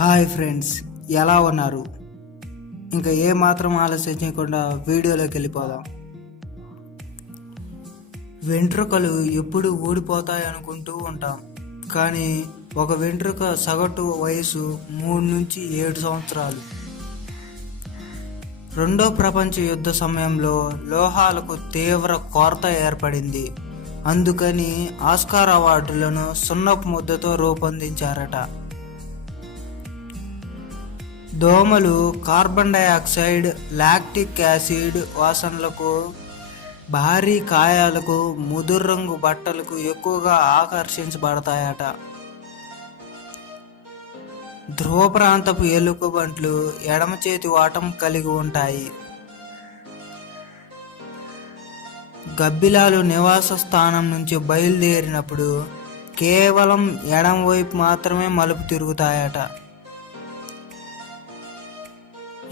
Hi friends ఎలా ఉన్నారు? ఇంకా ఏ మాత్రం ఆలస్యం చేయకుండా వీడియోలోకి వెళ్ళిపోదాం. వెంట్రుకలు ఎప్పుడు ఊడిపోతాయి అనుకుంటూ ఉంటాం. కానీ ఒక వెంట్రుక సగటు వయసు మూడు నుంచి ఏడు సంవత్సరాలు. రెండో ప్రపంచ యుద్ధ సమయంలో లోహాలకు తీవ్ర కొరత ఏర్పడింది. అందుకని ఆస్కార్ అవార్డులను సున్నపు ముద్దతో రూపొందించారట. దోమలు కార్బన్ డైఆక్సైడ్ లాక్టిక్ యాసిడ్ వాసనలకు భారీ కాయాలకు ముదురు రంగు బట్టలకు ఎక్కువగా ఆకర్షించబడతాయట. ధ్రువ ప్రాంతపు ఎలుకబంట్లు ఎడమ చేతి వాటం కలిగి ఉంటాయి. గబ్బిలాలు నివాస స్థానం నుంచి బయలుదేరినప్పుడు కేవలం ఎడమ వైపు మాత్రమే మలుపు తిరుగుతాయట.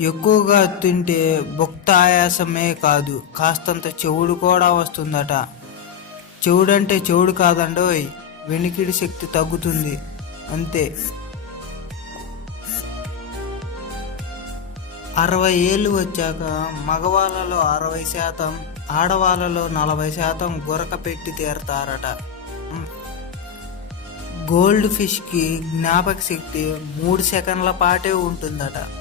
ఎక్కువగా తింటే భుక్త ఆయాసమే కాదు కాస్తంత చెవుడు కూడా వస్తుందట. చెవుడంటే చెవుడు కాదండోయ్ వెనికిడి శక్తి తగ్గుతుంది అంతే. అరవై ఏళ్ళు వచ్చాక మగవాళ్ళలో అరవై శాతం ఆడవాళ్ళలో నలభై శాతం గురక పెట్టి తీరతారట. గోల్డ్ ఫిష్కి జ్ఞాపక శక్తి మూడు సెకండ్ల పాటే ఉంటుందట.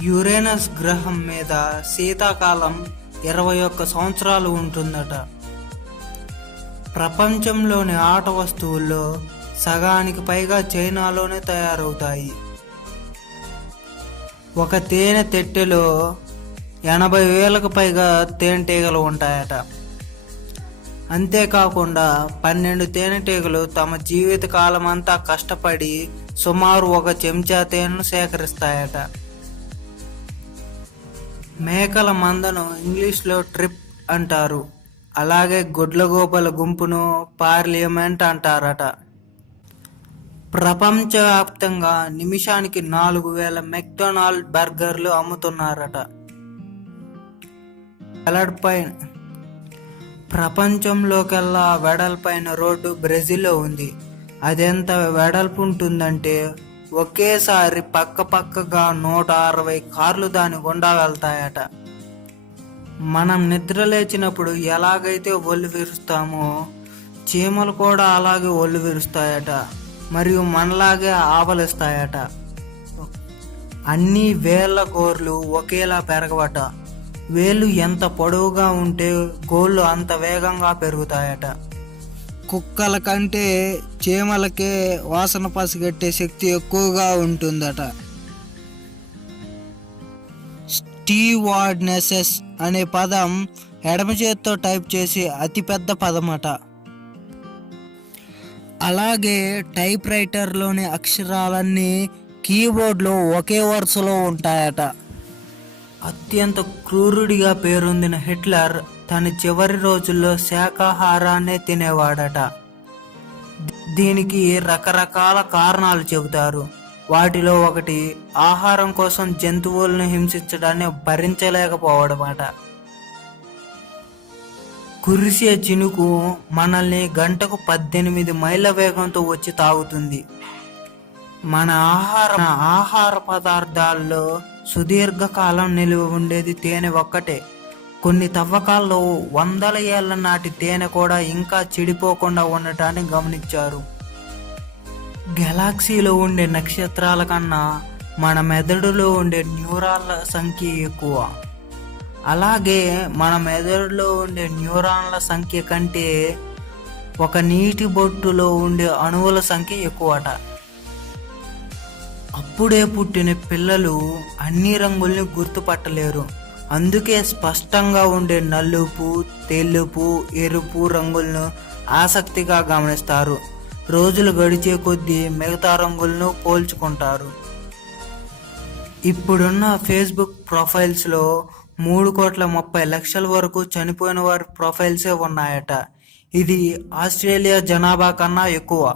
యురేనస్ గ్రహం మీద శీతాకాలం ఇరవై ఒక్క సంవత్సరాలు ఉంటుందట. ప్రపంచంలోని ఆట వస్తువుల్లో సగానికి పైగా చైనాలోనే తయారవుతాయి. ఒక తేనె తెట్టెలో ఎనభై వేలకు పైగా తేనెటీగలు ఉంటాయట. అంతేకాకుండా పన్నెండు తేనెటీగలు తమ జీవిత కాలమంతా కష్టపడి సుమారు ఒక చెంచా తేనెను సేకరిస్తాయట. మేకల మందను ఇంగ్లీష్లో ట్రిప్ అంటారు. అలాగే గొడ్లగోపల గుంపును పార్లిమెంట్ అంటారట. ప్రపంచవ్యాప్తంగా నిమిషానికి నాలుగు వేల మెక్డొనాల్డ్ బర్గర్లు అమ్ముతున్నారట. వెడల్పైన ప్రపంచంలోకెల్లా వెడల్పైన రోడ్డు బ్రెజిల్లో ఉంది. అదెంత వెడల్పు ఉంటుందంటే ఒకేసారి పక్క పక్కగా నూట అరవై కార్లు దాని గుండా వెళ్తాయట. మనం నిద్ర లేచినప్పుడు ఎలాగైతే ఒళ్ళు విరుస్తామో చీమలు కూడా అలాగే ఒళ్ళు విరుస్తాయట. మరియు మనలాగే ఆవలిస్తాయట. అన్ని వేళ్ళ గోర్లు ఒకేలా పెరగవట. వేళ్ళు ఎంత పొడవుగా ఉంటే గోళ్ళు అంత వేగంగా పెరుగుతాయట. కుక్కల కంటే చీమలకే వాసన పసిగట్టే శక్తి ఎక్కువగా ఉంటుందట. స్టీవార్డ్నెసెస్ అనే పదం ఎడమ చేత్తో టైప్ చేసి అతిపెద్ద పదమట. అలాగే టైప్ రైటర్లోని అక్షరాలన్నీ కీబోర్డ్లో ఒకే వరుసలో ఉంటాయట. అత్యంత క్రూరుడిగా పేరొందిన హిట్లర్ తన చివరి రోజుల్లో శాకాహారాన్నే తినేవాడట. దీనికి రకరకాల కారణాలు చెబుతారు. వాటిలో ఒకటి ఆహారం కోసం జంతువులను హింసించడాన్ని భరించలేకపోవడమట. కురిసే చినుకు మనల్ని గంటకు పద్దెనిమిది మైళ్ళ వేగంతో వచ్చి తాగుతుంది. మన ఆహార ఆహార పదార్థాల్లో సుదీర్ఘకాలం నిలువ ఉండేది తేనె ఒక్కటే. కొన్ని తవ్వకాల్లో వందల ఏళ్ళ నాటి తేనె కూడా ఇంకా చెడిపోకుండా ఉండటాన్ని గమనించారు. గెలాక్సీలో ఉండే నక్షత్రాల కన్నా మన మెదడులో ఉండే న్యూరాన్ల సంఖ్య ఎక్కువ. అలాగే మన మెదడులో ఉండే న్యూరాన్ల సంఖ్య కంటే ఒక నీటి బొట్టులో ఉండే అణువుల సంఖ్య ఎక్కువట. అప్పుడే పుట్టిన పిల్లలు అన్ని రంగుల్ని గుర్తుపట్టలేరు. అందుకే స్పష్టంగా ఉండే నలుపు తెలుపు ఎరుపు రంగులను ఆసక్తిగా గమనిస్తారు. రోజులు గడిచే కొద్దీ మిగతా రంగులను పోల్చుకుంటారు. ఇప్పుడున్న ఫేస్బుక్ ప్రొఫైల్స్లో మూడు కోట్ల ముప్పై లక్షల వరకు చనిపోయిన వారి ప్రొఫైల్సే ఉన్నాయట. ఇది ఆస్ట్రేలియా జనాభా కన్నా ఎక్కువ.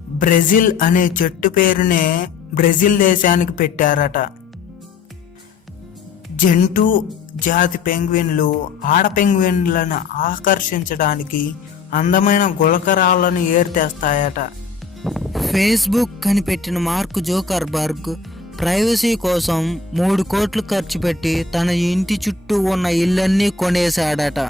బ్రెజిల్ అనే చెట్టు పేరునే బ్రెజిల్ దేశానికి పెట్టారట. జంటు జాతి పెంగ్విన్లు ఆడ పెంగ్విన్లను ఆకర్షించడానికి అందమైన గులకరాలను ఏర్తేస్తాయట. ఫేస్బుక్ కనిపెట్టిన మార్క్ జోకర్బర్గ్ ప్రైవసీ కోసం మూడు కోట్లు ఖర్చు పెట్టి తన ఇంటి చుట్టూ ఉన్న ఇళ్ళన్నీ కొనేశాడట.